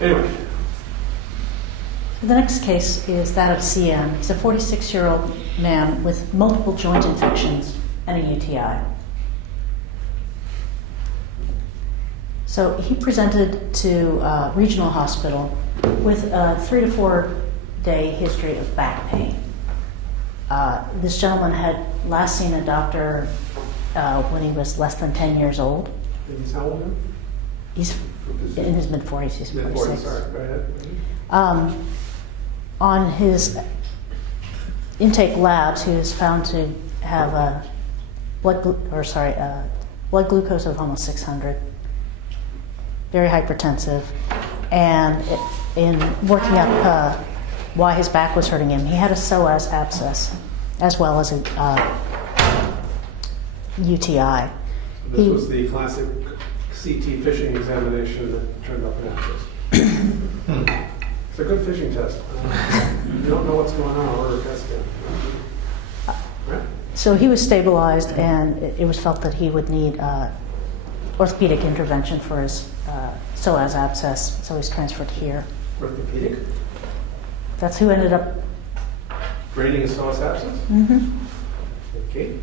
Anyway. The next case is that of CM. He's a 46-year-old man with multiple joint infections and a UTI. So he presented to regional hospital with a 3 to 4 day history of back pain. This gentleman had last seen a doctor when he was less than 10 years old. And he's how old now? He's in his mid-40s. He's 46. Sorry, go ahead. On his intake labs, he was found to have a blood glucose of almost 600, very hypertensive, and in working up why his back was hurting him, he had a psoas abscess as well as a UTI. So this was the classic CT fishing examination that turned up an abscess. It's a good fishing test. You don't know what's going on, order a test scan. Right? So he was stabilized, and it was felt that he would need orthopedic intervention for his psoas abscess, so he's transferred here. Orthopedic? That's who ended up Draining a psoas abscess? Mm-hmm. Okay.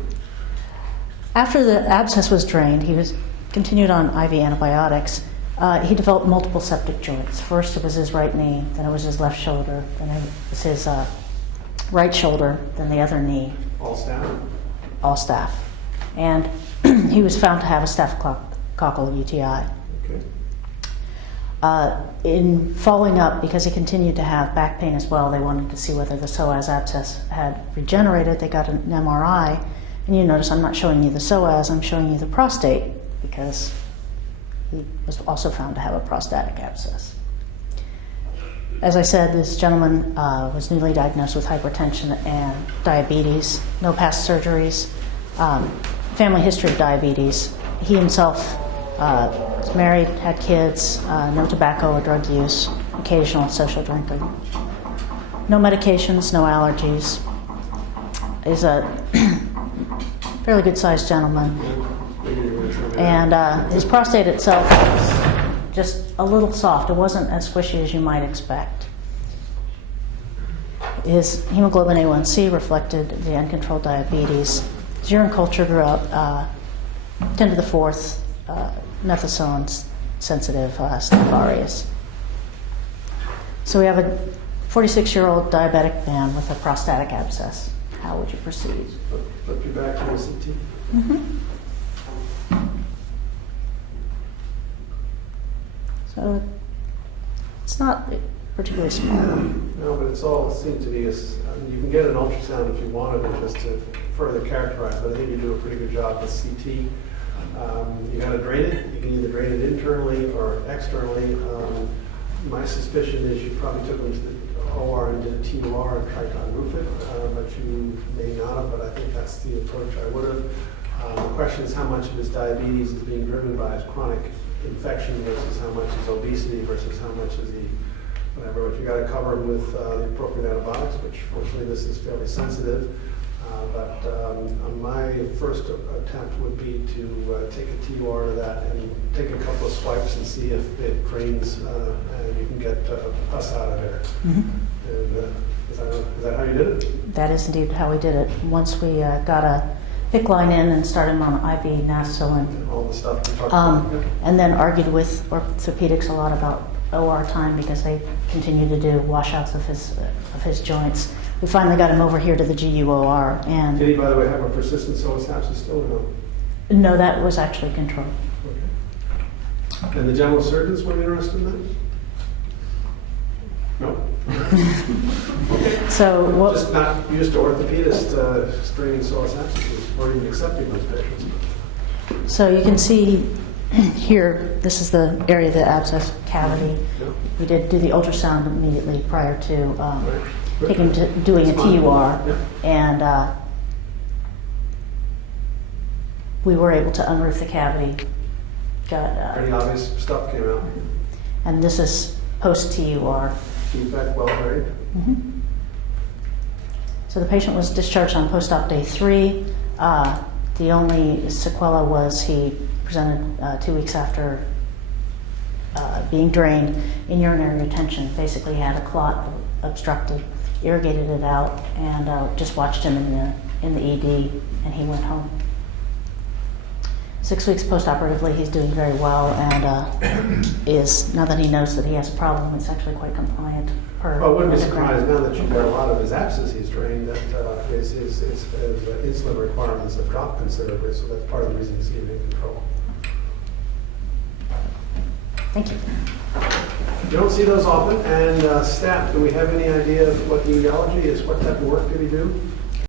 After the abscess was drained, he was continued on IV antibiotics. He developed multiple septic joints. First it was his right knee, then it was his left shoulder, then it was his right shoulder, then the other knee. All staff? All staph. And he was found to have a staphylococcal UTI. Okay. In following up, because he continued to have back pain as well, they wanted to see whether the psoas abscess had regenerated. They got an MRI, and you notice I'm not showing you the psoas, I'm showing you the prostate, because he was also found to have a prostatic abscess. As I said, this gentleman was newly diagnosed with hypertension and diabetes, no past surgeries, family history of diabetes. He himself was married, had kids, no tobacco or drug use, occasional social drinking. No medications, no allergies. He's a fairly good-sized gentleman. And his prostate itself was just a little soft. It wasn't as squishy as you might expect. His hemoglobin A1C reflected the uncontrolled diabetes. His urine culture grew up 10 to the 4th methicillin sensitive Staph aureus. So we have a 46-year-old diabetic man with a prostatic abscess. How would you proceed? Flip you back to the CT. Mm-hmm. So it's not particularly small. No, but it's all seemed to be, you can get an ultrasound if you wanted it just to further characterize, but I think you do a pretty good job with CT. You got to drain it. You can either drain it internally or externally. My suspicion is you probably took them to the OR and did a TUR and tried to unroof it, but you may not have, but I think that's the approach I would have. The question is how much of his diabetes is being driven by his chronic infection versus how much is obesity versus how much is the whatever. But you got to cover him with the appropriate antibiotics, which fortunately this is fairly sensitive. But my first attempt would be to take a TUR to that and take a couple of swipes and see if it drains and you can get pus out of there. Mm-hmm. And, is that how you did it? That is indeed how we did it. Once we got a PICC line in and started him on IV Nastolin. All the stuff we talked about. And then argued with orthopedics a lot about OR time because they continue to do washouts of his joints. We finally got him over here to the GUOR. And did he, by the way, have a persistent psoas abscess still or no? No, that was actually controlled. Okay. And the general surgeons were interested in that? No? Okay. So what? Just not used to orthopedist screening psoas abscesses or even accepting those patients. So you can see here, this is the area of the abscess cavity. Yeah. We did do the ultrasound immediately prior to Right. taking to doing a TUR, Yeah. and we were able to unroof the cavity. Got Pretty obvious stuff came out. and this is post TUR. Feedback well buried. Mm-hmm. So the patient was discharged on post-op day 3. The only sequela was he presented 2 weeks after being drained in urinary retention. Basically, he had a clot obstructed, irrigated it out, and just watched him in the ED, and he went home. 6 weeks postoperatively, he's doing very well, and is, now that he knows that he has a problem, it's actually quite compliant. Well, I wouldn't be surprised now that you've got a lot of his abscesses drained that his insulin requirements have dropped considerably, so that's part of the reason he's getting in control. Thank you. You don't see those often, and staff, do we have any idea of what the etiology is? What type of work did he do?